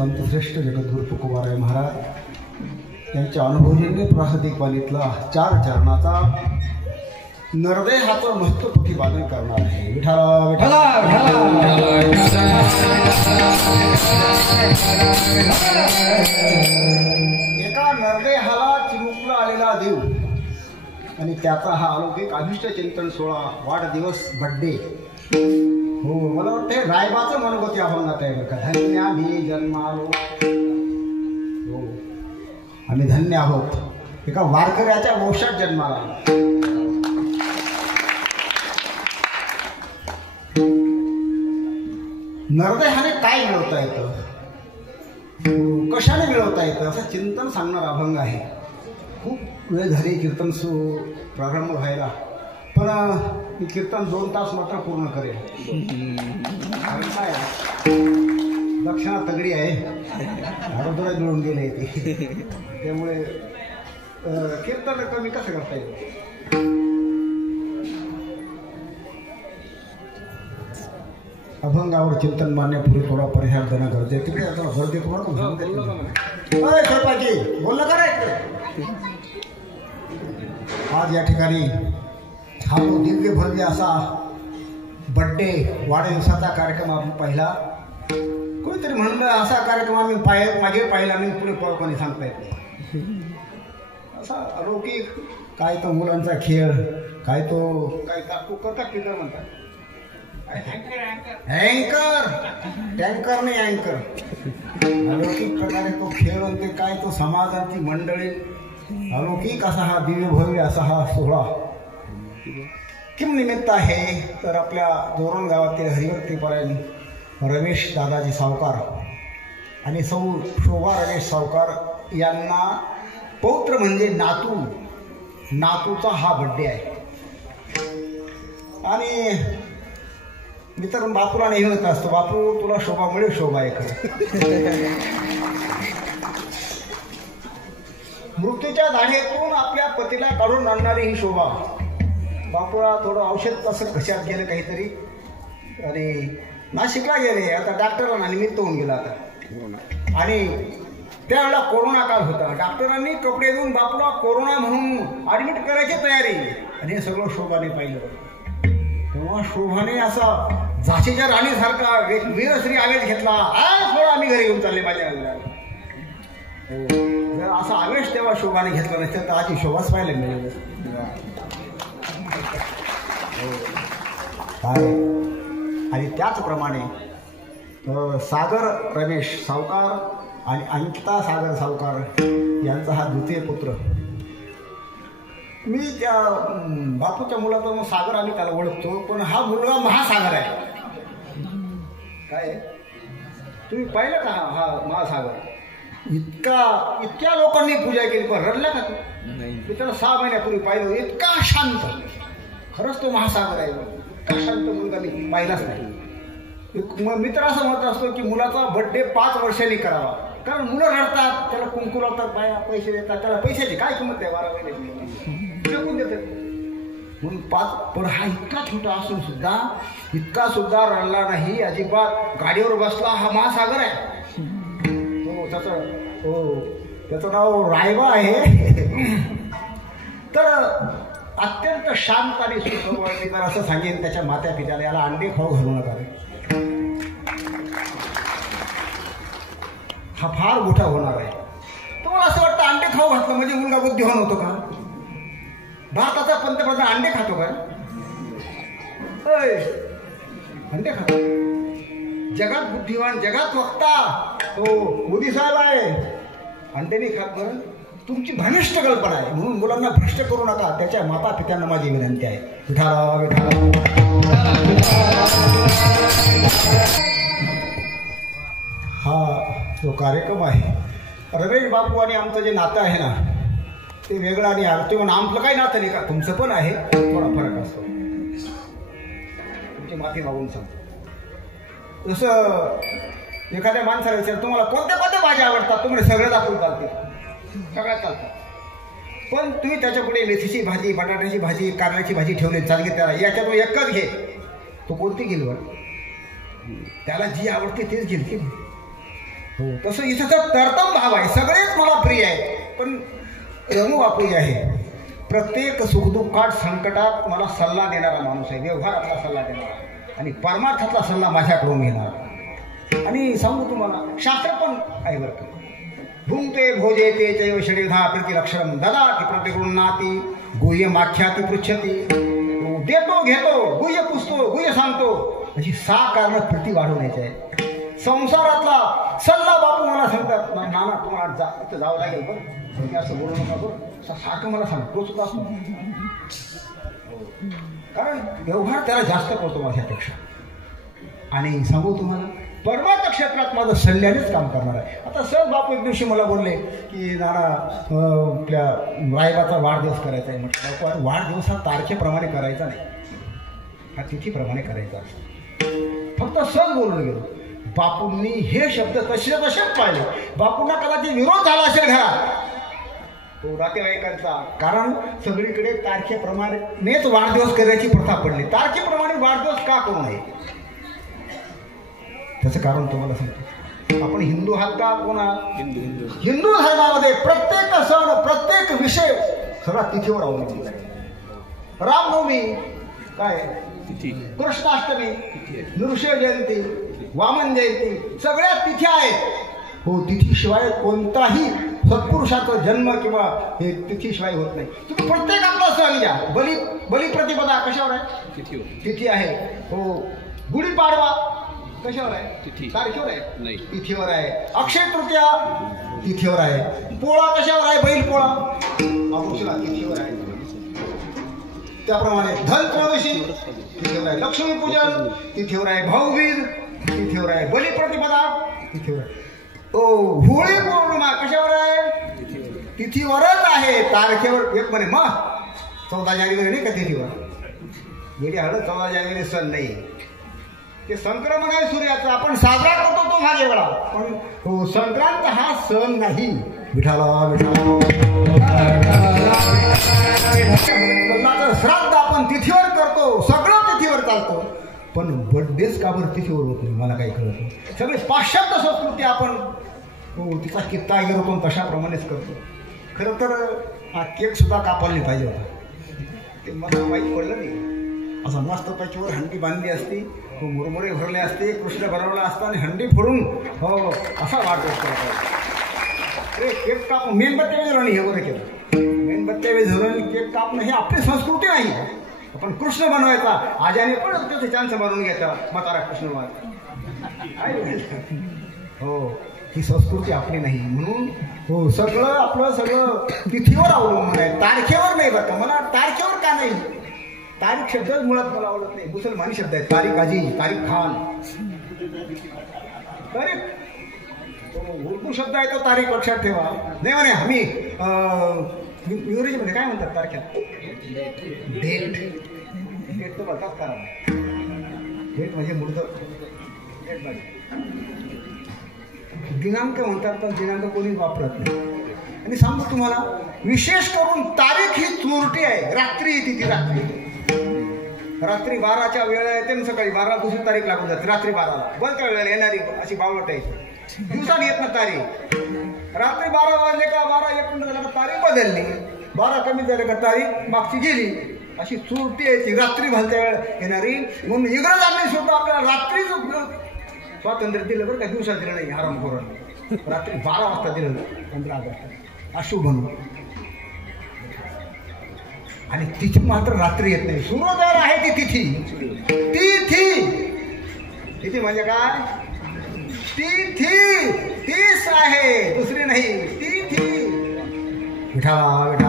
संतश्रेष्ठ जगद्गुरू तुकोबाराय महाराज यांच्या अनुभवजन्य प्रासादिक वाणीतला 4 चरणाचा नरदेहाचं महत्त्व प्रतिपादन करणार आहे. विठाला विठाला एका नरदेहाला चिमुकला आलेला देव आणि त्याचा हा अलौकिक अभिष्ट चिंतन सोहळा वाढदिवस बड्डे. हो, मला वाटतं रायबाचं मनोगत या अभंगात आहे बघा. धन्याभी जन्मालो. हो, आम्ही धन्य आहोत एका वारकऱ्याच्या वंशात जन्माला. नरदेहाने काय मिळवता येतं, कशाने मिळवता येतं असं चिंतन सांगणारा अभंग आहे. खूप वेळ झाली कीर्तन प्रारंभ व्हायला, पण मी कीर्तन 2 तास मात्र पूर्ण करेल. कारण काय दक्षिणा तगडी आहे, हळदोरा मिळून गेले ते, त्यामुळे कीर्तन कमी कसं करता येईल. अभंगावर चिंतन मानण्यापूर्वी थोडा परिहार देणं गरजेचं. तिकडे गर्दी बोलणं करायचं. आज या ठिकाणी हा दिव्य भव्य असा बड्डे वाढदिवसाचा कार्यक्रम आपण पाहिला. कोणीतरी म्हणलं असा कार्यक्रम आम्ही मागे पाहिला आणि पुढे कोणी सांगता येत नाही. असा अलौकिक काय तो मुलांचा खेळ, काय तो काय करतात किती म्हणतात अँकर, टँकर नाही अँकर. अलौकिक प्रकारे तो खेळ आणि ते काय तो समाजाची मंडळी, अलौकिक असा हा दिव्य भव्य असा हा सोहळा किम निमित्त आहे तर आपल्या जोरण गावातील हरिभक्तीपरायण रमेश दादाजी सावकार आणि सौ शोभा रमेश सावकार यांना पौत्र म्हणजे नातूचा हा बड्डे आहे. आणि मी तर बापूला नेहमी म्हणत असतो, बापू तुला शोभा मिळेल, शोभा आहे खरं. मृत्यूच्या दाढेतून आपल्या पतीला काढून आणणारी ही शोभा. बापूला थोडं औषध असं घशात गेलं काहीतरी आणि नाशिकला गेले. आता डॉक्टरांना निमित्त होऊन गेला आता. आणि त्यावेळेला कोरोना काळ होता. डॉक्टरांनी कपडे देऊन बापूला कोरोना म्हणून ॲडमिट करायची तयारी आणि हे सगळं शोभाने पाहिलं. तेव्हा शोभाने असा झाशीच्या राणीसारखा वीरश्री आवेश घेतला. थोडा आम्ही घरी येऊन चालले माझ्या घराला. जर असा आवेश तेव्हा शोभाने घेतला नसतं तर आधी शोभाच पाहायला मिळेल. आणि त्याचप्रमाणे सागर रमेश सावकार आणि अंकिता सागर सावकार यांचा हा द्वितीय पुत्र. मी त्या बापूच्या मुलाचा मग सागर आम्ही त्याला ओळखतो, पण हा मुलगा महासागर आहे. काय तुम्ही पाहिलं का हा महासागर? इतक्या लोकांनी पूजा केली पण रडला का तू? मी त्याला 6 महिन्यापूर्वी पाहिलं. इतका शांत, खरंच तो महासागर आहे. इतका शांत मुलगा मी पाहिलाच नाही. मी तर असं म्हणत असतो की मुलाचा बड्डे 5 वर्षांनी करावा. कारण मुलं रडतात, त्याला कुंकू लावतात, बाया पैसे देतात, त्याला पैशाची काय किंमत आहे? 12 महिन्याची फेकून देतात म्हणून 5. पण हा इतका छोटा असून सुद्धा इतका सुद्धा रडला नाही अजिबात. गाडीवर बसला. हा महासागर आहे. त्याचं नाव रायबा आहे. तर अत्यंत शांत आणि सुसंवादी. जर असं सांगेन त्याच्या मात्या पित्याला याला अंडे खाऊ घालू नका. हा फार मोठा होणार आहे. तुम्हाला असं वाटतं अंडे खाऊ घातलं म्हणजे मुलगा बुद्धिवान होतो का? भारताचा पंतप्रधान अंडे खातो का? अंडे खातो. जगात बुद्धिवान, जगात वक्ता तो मोदी साहेब आहे. अंडे नाही खात. बरं, तुमची भ्रष्ट कल्पना आहे म्हणून मुलांना भ्रष्ट करू नका. त्याच्या माता पित्यांना माझी विनंती आहे. विठाला विठाला. हा जो कार्यक्रम आहे, रमेश बापू आणि आमचं जे नातं आहे ना ते वेगळं आणि ते म्हणून आमचं काही नातं नाही का? तुमचं पण आहे, थोडा फरक असतो. तुमची माफी मागून सांगतो. जसं एखाद्या माणसाला विचार तुम्हाला कोणत्या भाज्या आवडतात, तुम्ही सगळं दाखवून चालते, सगळ्यात चालतात. पण तुम्ही त्याच्या पुढे मेथीची भाजी, बटाट्याची भाजी, कारल्याची भाजी ठेवली, चालते त्याला याच्यातून एकच घे. तो कोणती घेईल बरं? त्याला जी आवडते तेच घेईल की. हो, तसं इथं तर तरतम भाव आहे. सगळेच मला प्रिय आहे, पण रमू अप्रिय आहे. प्रत्येक सुखदुःखात संकटात मला सल्ला देणारा माणूस आहे, व्यवहारातला सल्ला देणारा आणि परमार्थातला सल्ला माझ्याकडून घेणार. आणि सांगू तुम्हाला, शास्त्र पण आहे बरं का. भुंक्ते भोजेते चैव षडेधा प्रतिलक्षणं ददाति प्रतिगृह्णाति गुह्यमाख्याति पृच्छति. देतो घेतो, गुह्य पुसतो, गुह्य सांगतो, अशी 6 कारणं प्रीती वाढवण्याची आहे. संसारातला सल्ला बापू मला सांगतात, नाना तुम्हाला इथं जावं लागेल बरं, तुम्ही असं बोलू नका बरं, सारखं मला सांग, तो चुका असतो. कारण व्यवहार त्याला जास्त करतो माझ्यापेक्षा. आणि सांगू तुम्हाला, परमार्थ क्षेत्रात माझं सल्ल्यानेच काम करणार आहे. आता सहज बापू एक दिवशी मला बोलले की नाना आपल्या रायबाचा वाढदिवस करायचा आहे. म्हटलं बापू, वाढदिवस हा तारखेप्रमाणे करायचा नाही, हा तिथीप्रमाणे करायचा असतो. फक्त सहज बोलून गेलो. बापूंनी हे शब्द कसे तसेच पाळले. बापूंना कदाचित विरोध झाला असेल घरात तो नातेवाईकांचा, कारण सगळीकडे तारखेप्रमाणेच वाढदिवस करायची प्रथा पडली. तारखेप्रमाणे वाढदिवस का करू नये, त्याचं कारण तुम्हाला सांगतो. आपण हिंदू आहात का? कोणा हिंदू धर्मामध्ये प्रत्येक सण, प्रत्येक विषय सगळा तिथीवर अवलंबून आहे. रामनवमी काय, कृष्णाष्टमी, नृसिंह जयंती, वामन जयंती, सगळ्या तिथी आहेत. हो, तिथीशिवाय कोणताही सत्पुरुषाचा जन्म किंवा हे तिथीशिवाय होत नाही. तुम्ही प्रत्येक आपला सण घ्या. बलिप्रतिपदा कशावर आहे? तिथी आहे. हो, गुढीपाडवा कशावर आहे? तारखेवर आहे? नाही, तिथीवर आहे. अक्षय तृतीया तिथीवर आहे. पोळा कशावर आहे? बैल पोळा अमावस्येला तिथीवर आहे. त्याप्रमाणे धन त्रयोदशी तिथीवर आहे. लक्ष्मीपूजन तिथीवर आहे. भाऊबीज तिथीवर आहे. बलिप्रतिपदा तिथीवर आहे. होळी पौर्णिमा कशावर आहे? तिथीवरच आहे, तारखेवर. एक म्हणे मग 14 जानेवारी नाही का तिथीवर? गेली हळद 14 जानेवारी सण नाही, ते संक्रमण आहे सूर्याचं, आपण साजरा करतो तो हा वेगळा. पण हो, संक्रांत हा सण नाही. विठाला श्राद्ध आपण तिथीवर करतो, सगळं तिथीवर चालतो, पण बर्थडेच का बरं तिथीवर होत नाही मला काही कळत नाही. सगळे पाश्चात्य संस्कृती आपण तिचा कित्ता गिरवतो तशाप्रमाणेच करतो. खरं तर हा केक सुद्धा कापायला नाही पाहिजे होता, ते मला माहीत पडलं नाही. असं मस्त त्याच्यावर हंडी बांधली असती, मुरमुरे भरले असते, कृष्ण भरवला असता आणि हंडी फोडून हो असा वाढदिवस करतो. अरे केक काप, मेणबत्त्या धरून हे बरं केलं, मेणबत्त्या धरून केक कापणं ही आपली संस्कृती नाही. आपण कृष्ण बनवायचा, आजाने पण त्याचे चान्स बनवून घ्यायचा, म्हातारा कृष्ण हो, ही संस्कृती आपली नाही. म्हणून हो, सगळं आपलं सगळं तिथीवर अवलंबून आहे, तारखेवर नाही. बरं का, मला तारखेवर का नाही? तारीख शब्दच मुळात मला आवडत नाही. मुसलमानी शब्द आहे, तारीख आजी, तारीख खान. तारीख उर्दू शब्द आहे तो, तारीख लक्षात ठेवा. नाही म्हणे आम्ही इंग्रजीमध्ये काय म्हणतात तारखेला? डेट. डेट तर बोलतात का? डेट म्हणजे मूर्त, डेट म्हणजे दिनांक म्हणतात, पण दिनांक कोणीच वापरत नाही. आणि सांगू तुम्हाला, विशेष करून तारीख ही चोरटी आहे. रात्री येते ती, रात्री 12च्या वेळेला येते आणि सकाळी 12 दुसरी तारीख लागून जाते. रात्री 12ला बंद वेळेला येणारी अशी बावळट आहे. दिवसाने येत ना तारीख. रात्री 12 वाजले का 12-1 मिनिट झालं का तारीख बदलली, 12 कमी झाले का तारीख मागची गेली. अशी चोरटी यायची रात्री भलत्या वेळ येणारी. म्हणून इंग्रजांनी सुद्धा आपल्याला रात्रीच स्वातंत्र्य दिलं बरं का, दिवसा दिलं नाही. आराम करून रात्री 12 वाजता दिलं 15 ऑगस्ट अशुभ म्हणून. आणि तिथी मात्र रात्री येत नाही. सूर्योदय आहे ती तिथी. तिथी म्हणजे काय? तिथी तीच आहे, दुसरी नाही. तिथी. विठा विठा